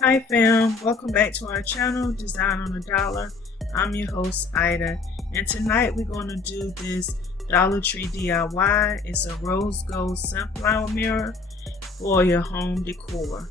Hi fam, welcome back to our channel, Design on a Dollar. I'm your host Ida, and tonight we're going to do this Dollar Tree DIY. It's a rose gold sunflower mirror for your home decor.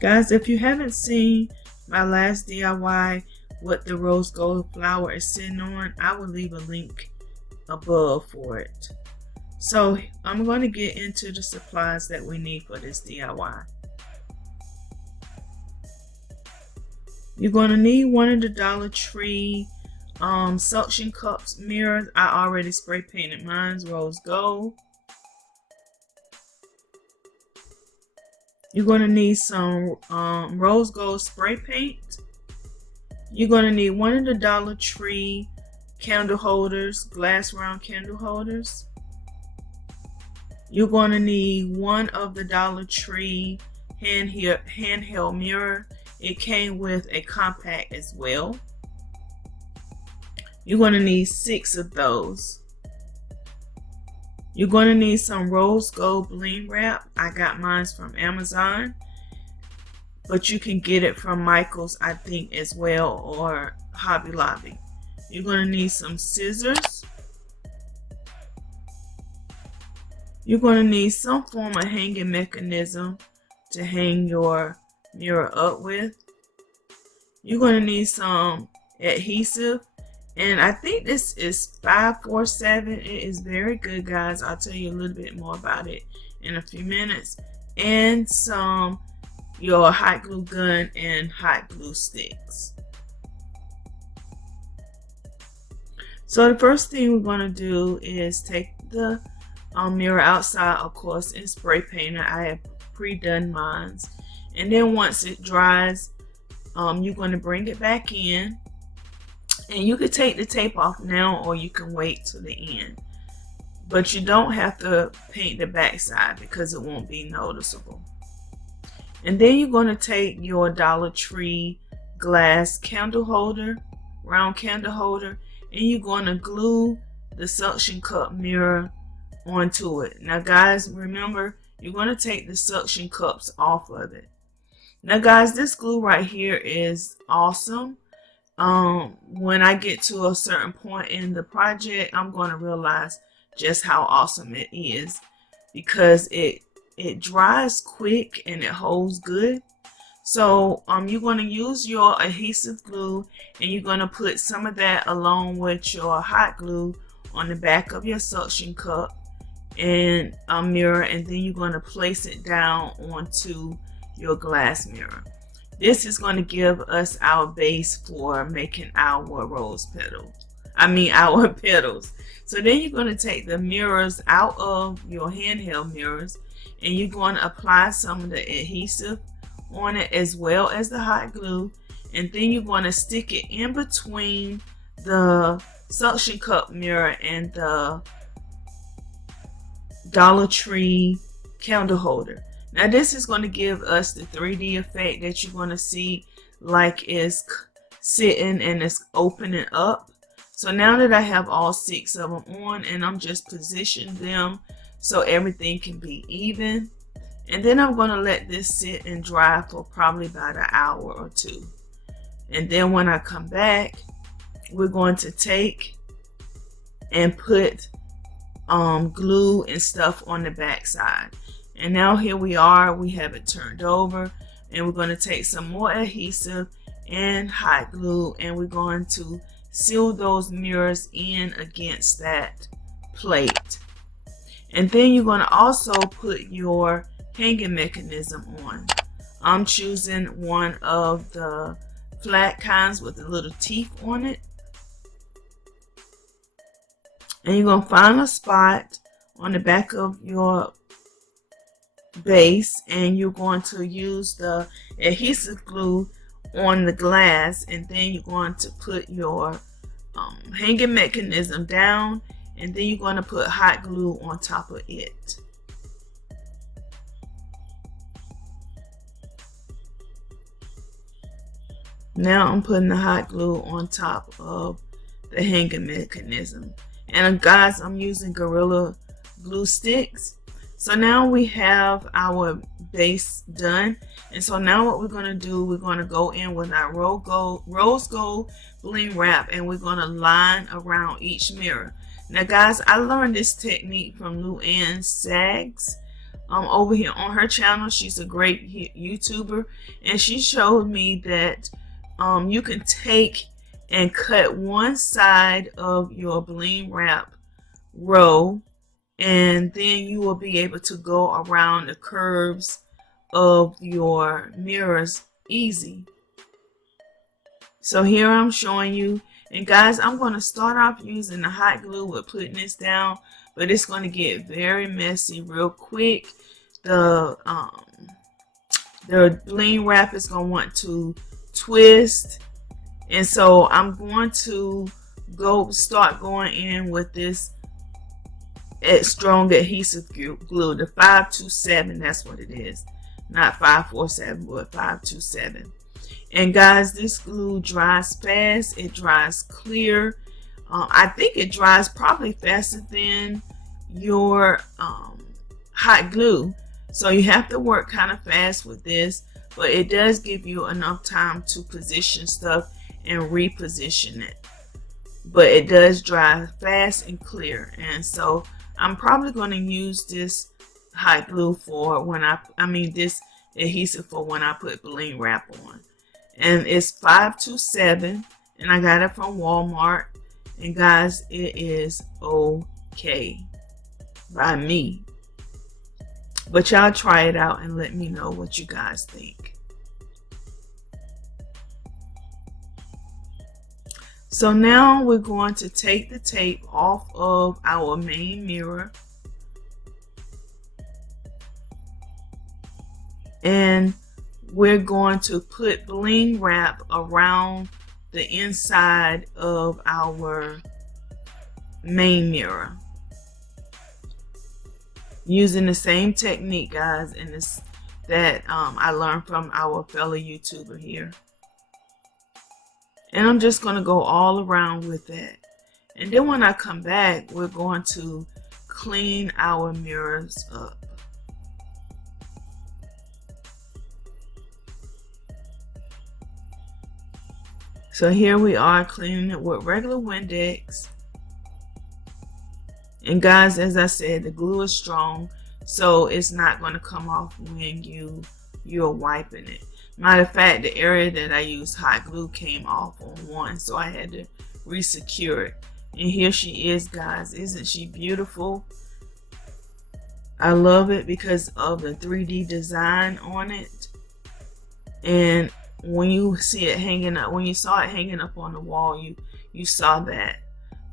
Guys, if you haven't seen my last DIY, what the rose gold flower is sitting on, I will leave a link above for it. So I'm going to get into the supplies that we need for this DIY. You're going to need one of the Dollar Tree suction cups mirrors. I already spray painted mine's rose gold. You're going to need some rose gold spray paint. You're going to need one of the Dollar Tree candle holders, glass round candle holders. You're going to need one of the Dollar Tree handheld mirror. It came with a compact as well. You're going to need 6 of those. You're going to need some rose gold bling wrap. I got mine from Amazon, but you can get it from Michael's, I think, as well, or Hobby Lobby. You're going to need some scissors. You're going to need some form of hanging mechanism to hang your mirror up with. You're going to need some adhesive. And I think this is 547. It is very good, guys. I'll tell you a little bit more about it in a few minutes. And some your hot glue gun and hot glue sticks. So the first thing we're going to do is take the mirror outside, of course, and spray paint it. I have pre-done mine. And then once it dries, you're going to bring it back in. And you could take the tape off now, or you can wait till the end. But you don't have to paint the back side because it won't be noticeable. And then you're going to take your Dollar Tree glass candle holder, round candle holder, and you're going to glue the suction cup mirror onto it. Now guys, remember, you're going to take the suction cups off of it. Now guys, this glue right here is awesome. When I get to a certain point in the project, I'm going to realize just how awesome it is, because it dries quick and it holds good. So you're going to use your adhesive glue, and you're going to put some of that along with your hot glue on the back of your suction cup and mirror, and then you're going to place it down onto your glass mirror. This is going to give us our base for making our rose petals. Our petals. So then you're going to take the mirrors out of your handheld mirrors, and you're going to apply some of the adhesive on it as well as the hot glue. And then you're going to stick it in between the suction cup mirror and the Dollar Tree candle holder. Now this is going to give us the 3D effect that you're going to see, like it's sitting and it's opening up. So now that I have all 6 of them on, and I'm just positioning them so everything can be even. And then I'm going to let this sit and dry for probably about an hour or 2. And then when I come back, we're going to take and put glue and stuff on the back side. And now here we are, we have it turned over, and we're going to take some more adhesive and hot glue, and we're going to seal those mirrors in against that plate. And then you're going to also put your hanging mechanism on. I'm choosing one of the flat kinds with the little teeth on it. And you're going to find a spot on the back of your base, and you're going to use the adhesive glue on the glass, and then you're going to put your hanging mechanism down, and then you're going to put hot glue on top of it. Now I'm putting the hot glue on top of the hanging mechanism. And guys, I'm using Gorilla Glue sticks. So now we have our base done. And so now what we're going to do, we're going to go in with our rose gold bling wrap, and we're going to line around each mirror. Now guys, I learned this technique from Luann Sags over here on her channel. She's a great YouTuber, and she showed me that you can take and cut one side of your bling wrap row, and then you will be able to go around the curves of your mirrors easy. So here I'm showing you, and guys, I'm going to start off using the hot glue with putting this down, but it's going to get very messy real quick. The bling wrap is going to want to twist, and so I'm going to start going in with this strong adhesive glue, the 527. That's what it is, not 547, but 527. And guys, this glue dries fast. It dries clear. I think it dries probably faster than your hot glue, so you have to work kind of fast with this, but it does give you enough time to position stuff and reposition it. But it does dry fast and clear, and so I'm probably going to use this hot glue for when this adhesive for when I put bling wrap on. And it's 527, and I got it from Walmart. And guys, it is okay by me. But y'all try it out and let me know what you guys think. So now we're going to take the tape off of our main mirror, and we're going to put bling wrap around the inside of our main mirror using the same technique, guys, and that I learned from our fellow YouTuber here. And I'm just going to go all around with that. And then when I come back, we're going to clean our mirrors up. So here we are cleaning it with regular Windex. And guys, as I said, the glue is strong, so it's not going to come off when you're wiping it. Matter of fact, the area that I used hot glue came off on one, so I had to re-secure it. And here she is, guys. Isn't she beautiful? I love it because of the 3D design on it. And when you see it hanging up, when you saw it hanging up on the wall, you saw that.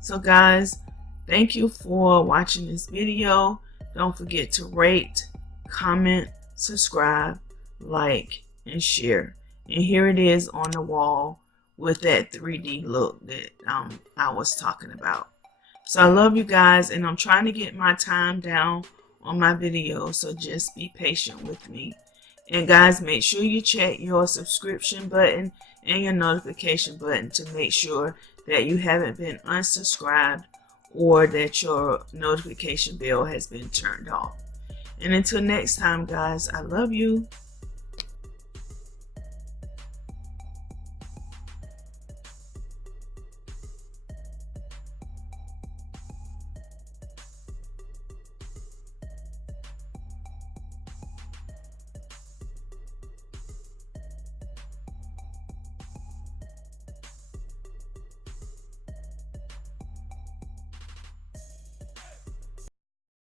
So guys, thank you for watching this video. Don't forget to rate, comment, subscribe, like, and share. And here it is on the wall with that 3D look that I was talking about. So I love you guys, and I'm trying to get my time down on my videos, so just be patient with me. And guys, make sure you check your subscription button and your notification button to make sure that you haven't been unsubscribed or that your notification bell has been turned off. And until next time, guys, I love you.